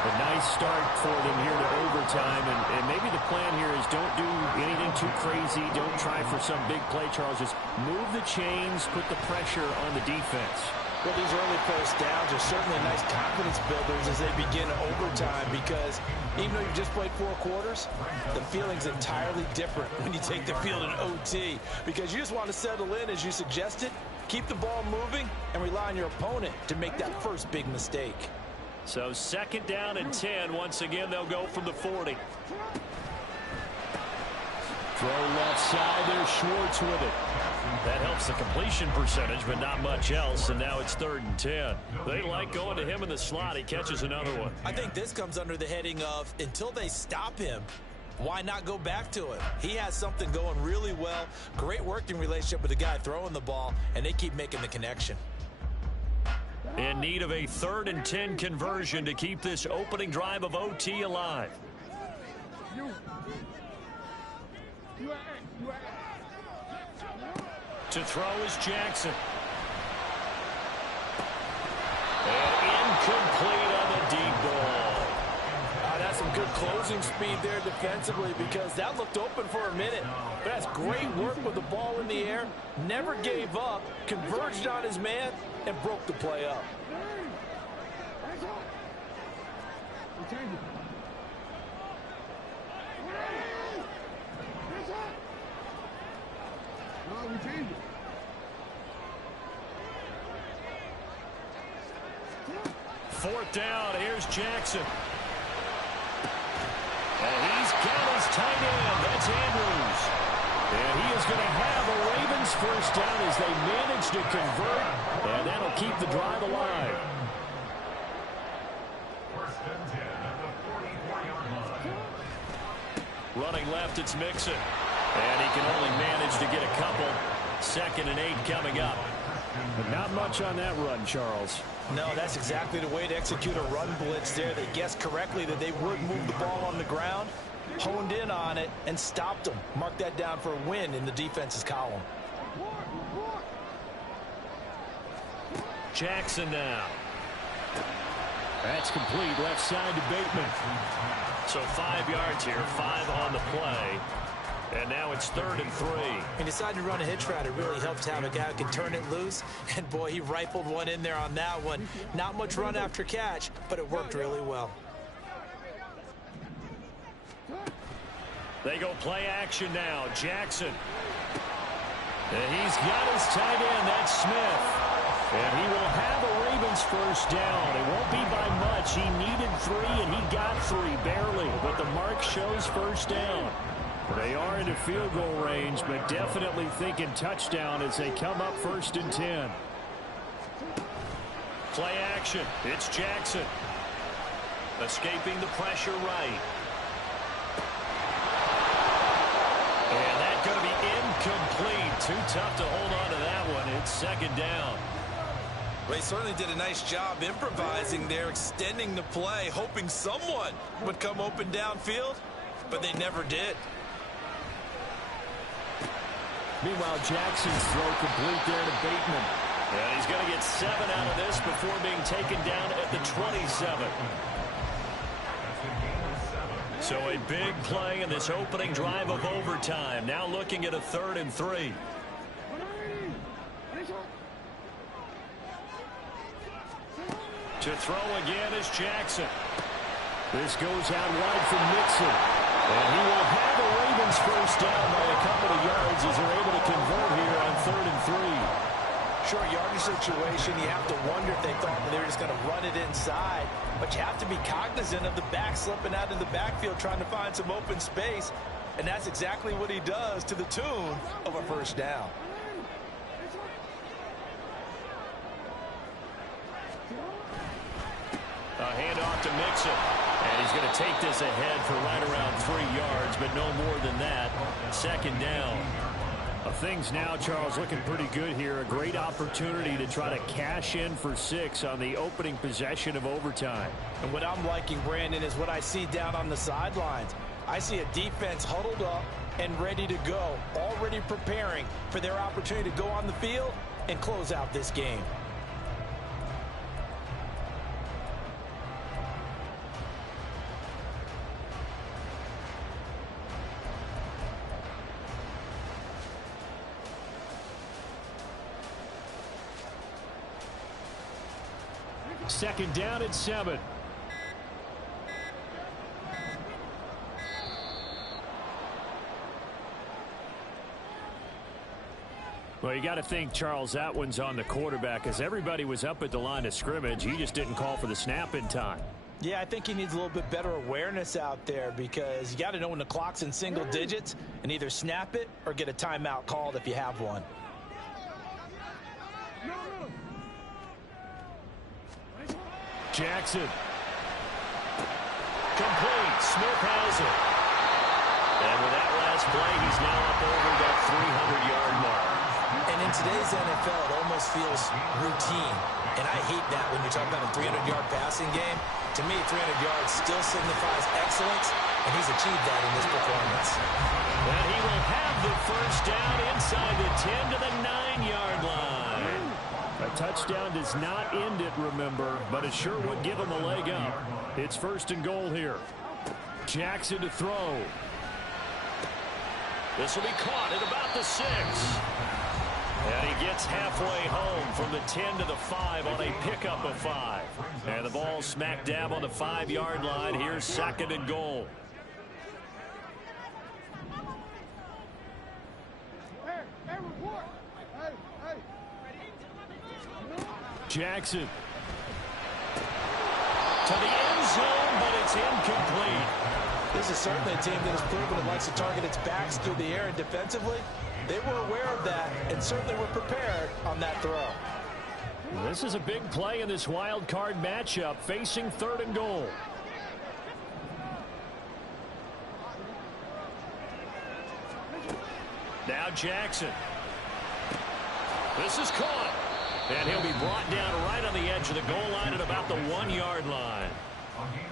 A nice start for them here to overtime, and maybe the plan here is don't do anything too crazy. Don't try for some big play, Charles. Just move the chains, put the pressure on the defense. Well, these early first downs are certainly nice confidence builders as they begin overtime, because even though you've just played 4 quarters, the feeling's entirely different when you take the field in OT, because you just want to settle in, as you suggested, keep the ball moving, and rely on your opponent to make that first big mistake. So 2nd down and 10. Once again, they'll go from the 40. Throw left side there, Schwartz with it. That helps the completion percentage, but not much else, and now it's 3rd and 10. They like going to him in the slot. He catches another one. I think this comes under the heading of, until they stop him, why not go back to him? He has something going really well, great working relationship with the guy throwing the ball, and they keep making the connection. In need of a 3rd and 10 conversion to keep this opening drive of OT alive. To throw is Jackson. And incomplete on the deep ball. That's some good closing speed there defensively, because that looked open for a minute. But that's great work with the ball in the air. Never gave up, converged on his man, and broke the play up. Fourth down, here's Jackson. And he's got his tight end. That's Andrews. And he is going to have a Ravens first down as they manage to convert. And that'll keep the drive alive. Running left, it's Mixon. And he can only manage to get a couple. 2nd and 8 coming up. But not much on that run, Charles. No, that's exactly the way to execute a run blitz there. They guessed correctly that they would move the ball on the ground, honed in on it, and stopped them. Mark that down for a win in the defense's column. Jackson now. That's complete. Left side to Bateman. So 5 yards here, 5 on the play. And now it's 3rd and 3. He decided to run a hitch route. It really helps to have a guy who can turn it loose. And, boy, he rifled one in there on that one. Not much run after catch, but it worked really well. They go play action now. Jackson. And he's got his tight end. That's Smith. And he will have a Ravens first down. It won't be by much. He needed 3, and he got 3, barely. But the mark shows first down. They are into field goal range, but definitely thinking touchdown as they come up 1st and 10. Play action. It's Jackson. Escaping the pressure right. And that's going to be incomplete. Too tough to hold on to that one. It's 2nd down. They certainly did a nice job improvising there, extending the play, hoping someone would come open downfield, but they never did. Meanwhile, Jackson's throw complete there to Bateman. And he's going to get 7 out of this before being taken down at the 27. So a big play in this opening drive of overtime. Now looking at a 3rd and 3. To throw again is Jackson. This goes out wide for Mixon. And he will have a Ravens first down by a couple of yards as they're able to convert here on 3rd and 3. Short yardage situation, you have to wonder if they thought that they were just going to run it inside. But you have to be cognizant of the back slipping out of the backfield trying to find some open space. And that's exactly what he does to the tune of a first down. A handoff to Mixon. And he's going to take this ahead for right around 3 yards, but no more than that. Second down. Things now, Charles, looking pretty good here. A great opportunity to try to cash in for 6 on the opening possession of overtime. And what I'm liking, Brandon, is what I see down on the sidelines. I see a defense huddled up and ready to go, already preparing for their opportunity to go on the field and close out this game. Second down and 7. Well, you got to think, Charles, that one's on the quarterback, as everybody was up at the line of scrimmage. He just didn't call for the snap in time. Yeah, I think he needs a little bit better awareness out there, because you got to know when the clock's in single digits and either snap it or get a timeout called if you have one. Jackson. Complete. Smith has it. And with that last play, he's now up over that 300-yard mark. And in today's NFL, it almost feels routine. And I hate that when you talk about a 300-yard passing game. To me, 300 yards still signifies excellence, and he's achieved that in this performance. And he will have the first down inside the 10 to the 9-yard line. A touchdown does not end it, remember, but it sure would give him a leg up. It's first and goal here. Jackson to throw. This will be caught at about the 6. And he gets halfway home from the 10 to the 5 on a pickup of 5. And the ball smack dab on the 5-yard line. Here's second and goal. Jackson. To the end zone, but it's incomplete. This is certainly a team that has proven it likes to target its backs through the air, and defensively, they were aware of that and certainly were prepared on that throw. This is a big play in this wild card matchup, facing third and goal. Now Jackson. This is caught. And he'll be brought down right on the edge of the goal line at about the 1-yard line.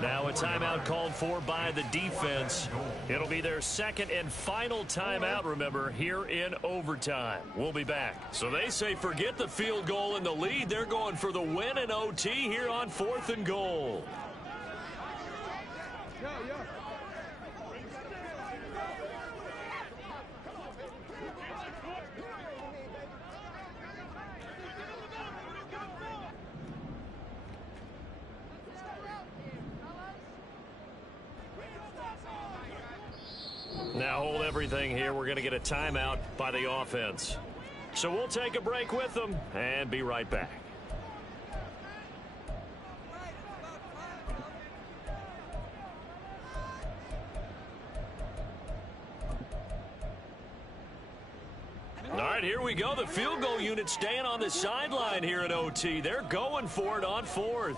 Now a timeout called for by the defense. It'll be their second and final timeout, remember, here in overtime. We'll be back. So they say forget the field goal and the lead. They're going for the win in OT here on 4th and goal. Now hold everything here. We're going to get a timeout by the offense. So we'll take a break with them and be right back. All right, here we go. The field goal unit staying on the sideline here at OT. They're going for it on 4th.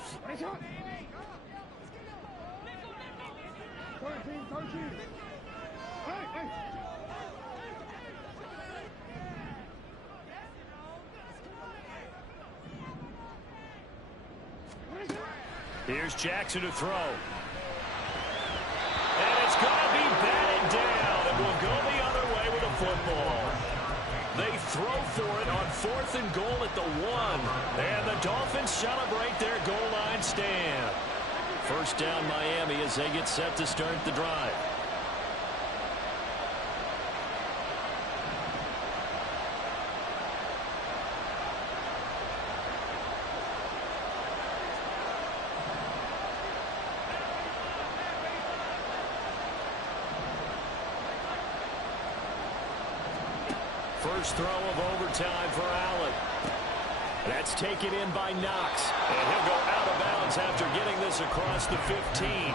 Here's Jackson to throw. And it's going to be batted down, and we'll go the other way with the football. They throw for it on 4th and goal at the 1. And the Dolphins celebrate their goal line stand. First down Miami as they get set to start the drive. First throw of overtime for Allen. That's taken in by Knox. And he'll go out of bounds after getting this across the 15.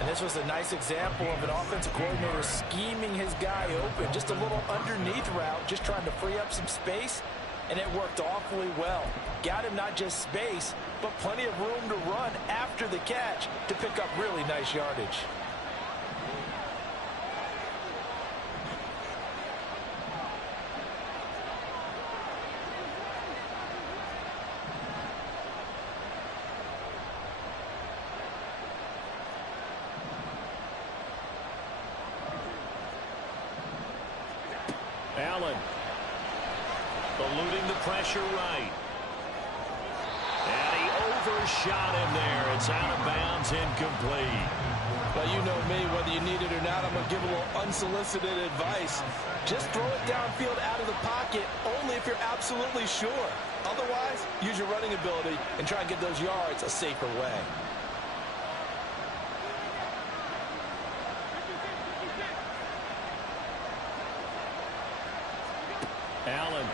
And this was a nice example of an offensive coordinator scheming his guy open. Just a little underneath route, just trying to free up some space, and it worked awfully well. Got him not just space, but plenty of room to run after the catch to pick up really nice yardage. Allen eluding the pressure right. And he overshot him there. It's out of bounds, incomplete. Well, you know me, whether you need it or not, I'm going to give a little unsolicited advice. Just throw it downfield out of the pocket, only if you're absolutely sure. Otherwise, use your running ability and try and get those yards a safer way. Allen.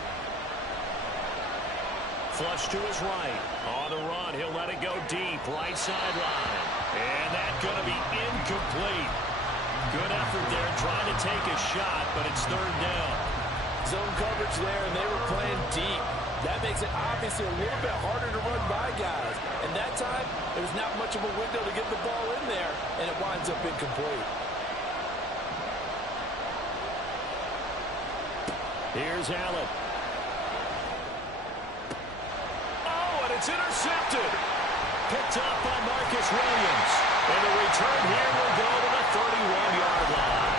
Flush to his right. On the run, he'll let it go deep. Right sideline. And that's going to be incomplete. Good effort there, trying to take a shot, but it's third down. Zone coverage there, and they were playing deep. That makes it obviously a little bit harder to run by guys. And that time, there was not much of a window to get the ball in there, and it winds up incomplete. Here's Allen. Oh, and it's intercepted. Picked up by Marcus Williams. And the return here will go to the 31-yard line.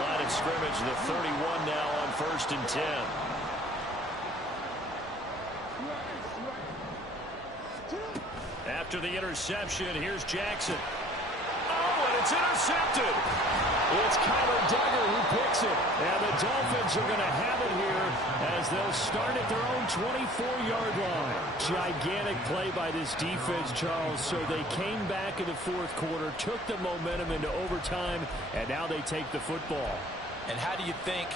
Line of scrimmage, the 31 now on 1st and 10. After the interception, here's Jackson. Oh, and it's intercepted. It's Kyler Duggar who picks it. And the Dolphins are going to have it here as they'll start at their own 24-yard line. Gigantic play by this defense, Charles. So they came back in the fourth quarter, took the momentum into overtime, and now they take the football. And how do you think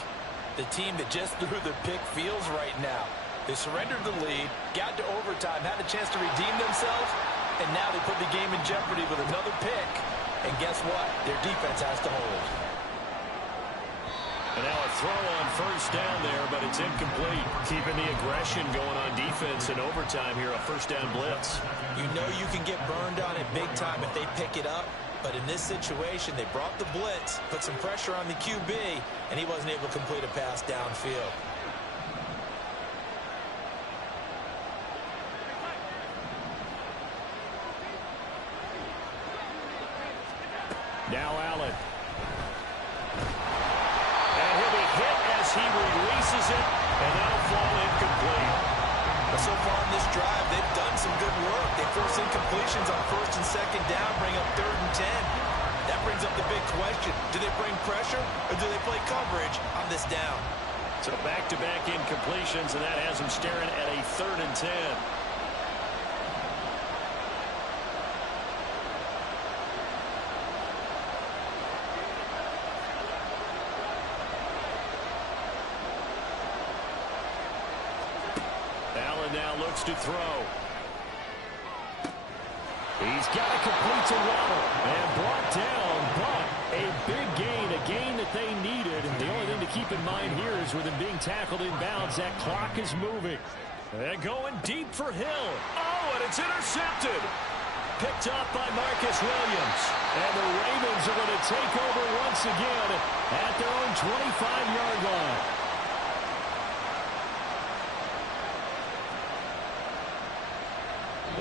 the team that just threw the pick feels right now? They surrendered the lead, got to overtime, had a chance to redeem themselves, and now they put the game in jeopardy with another pick. And guess what? Their defense has to hold. And now a throw on first down there, but it's incomplete. Keeping the aggression going on defense in overtime here, a first down blitz. You know you can get burned on it big time if they pick it up. But in this situation, they brought the blitz, put some pressure on the QB, and he wasn't able to complete a pass downfield. Now Allen. And he'll be hit as he releases it, and that'll fall incomplete. But so far in this drive, they've done some good work. They force incompletions on 1st and 2nd down, bring up 3rd and 10. That brings up the big question. Do they bring pressure, or do they play coverage on this down? So back-to-back incompletions, and that has them staring at a 3rd and 10. Now looks to throw. He's got to complete to Waddle and brought down, but a big gain, a gain that they needed. The only thing to keep in mind here is with him being tackled in bounds, that clock is moving. They're going deep for Hill. Oh, and it's intercepted. Picked up by Marcus Williams. And the Ravens are going to take over once again at their own 25-yard line.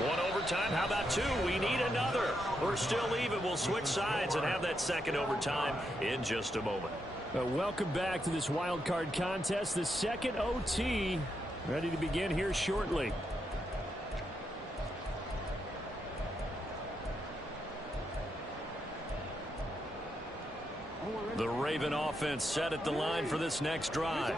One overtime. How about two? We need another. We're still even. We'll switch sides and have that second overtime in just a moment. Welcome back to this wild card contest. The second OT ready to begin here shortly. The Raven offense set at the line for this next drive.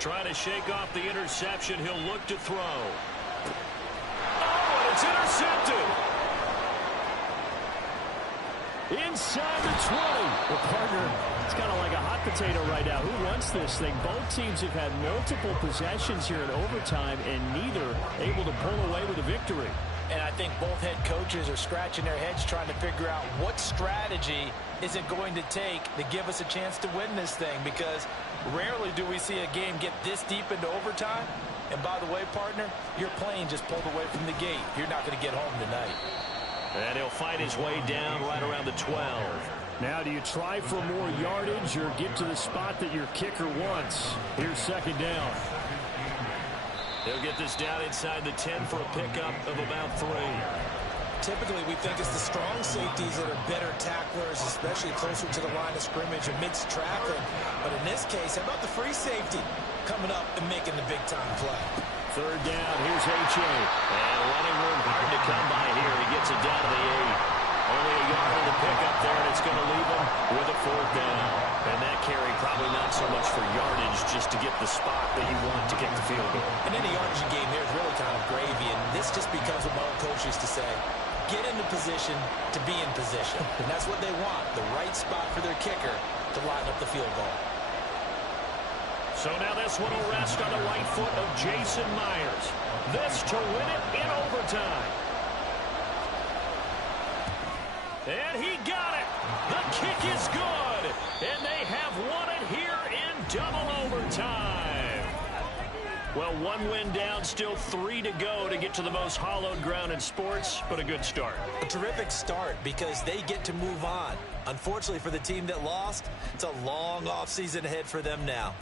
Trying to shake off the interception. He'll look to throw. Oh, and it's intercepted. inside the 20. Well, partner, it's kind of like a hot potato right now. Who wants this thing? Both teams have had multiple possessions here in overtime, and neither able to pull away with a victory. And I think both head coaches are scratching their heads trying to figure out what strategy is it going to take to give us a chance to win this thing, because rarely do we see a game get this deep into overtime. And by the way, partner, your plane just pulled away from the gate. You're not going to get home tonight. And he'll fight his way down right around the 12. Now, do you try for more yardage or get to the spot that your kicker wants? Here's second down. They'll get this down inside the 10 for a pickup of about 3. Typically, we think it's the strong safeties that are better tacklers, especially closer to the line of scrimmage amidst traffic. But in this case, how about the free safety coming up and making the big-time play? Third down, here's H.A. And running room hard to come by here. He gets it down to the 8. Only a yard on the pickup there, and it's going to leave him with a 4th down. And that carry probably not so much for yardage, just to get the spot that you want to get the field goal. And any yardage game there is really kind of gravy, and this just becomes what my old coach used to say. Get into position to be in position. And that's what they want, the right spot for their kicker to line up the field goal. So now this one will rest on the right foot of Jason Myers. This to win it in overtime. And he got it. The kick is good. And they have won it here in double overtime. Well, 1 win down, still 3 to go to get to the most hallowed ground in sports, but a good start. A terrific start because they get to move on. Unfortunately for the team that lost, it's a long offseason ahead for them now.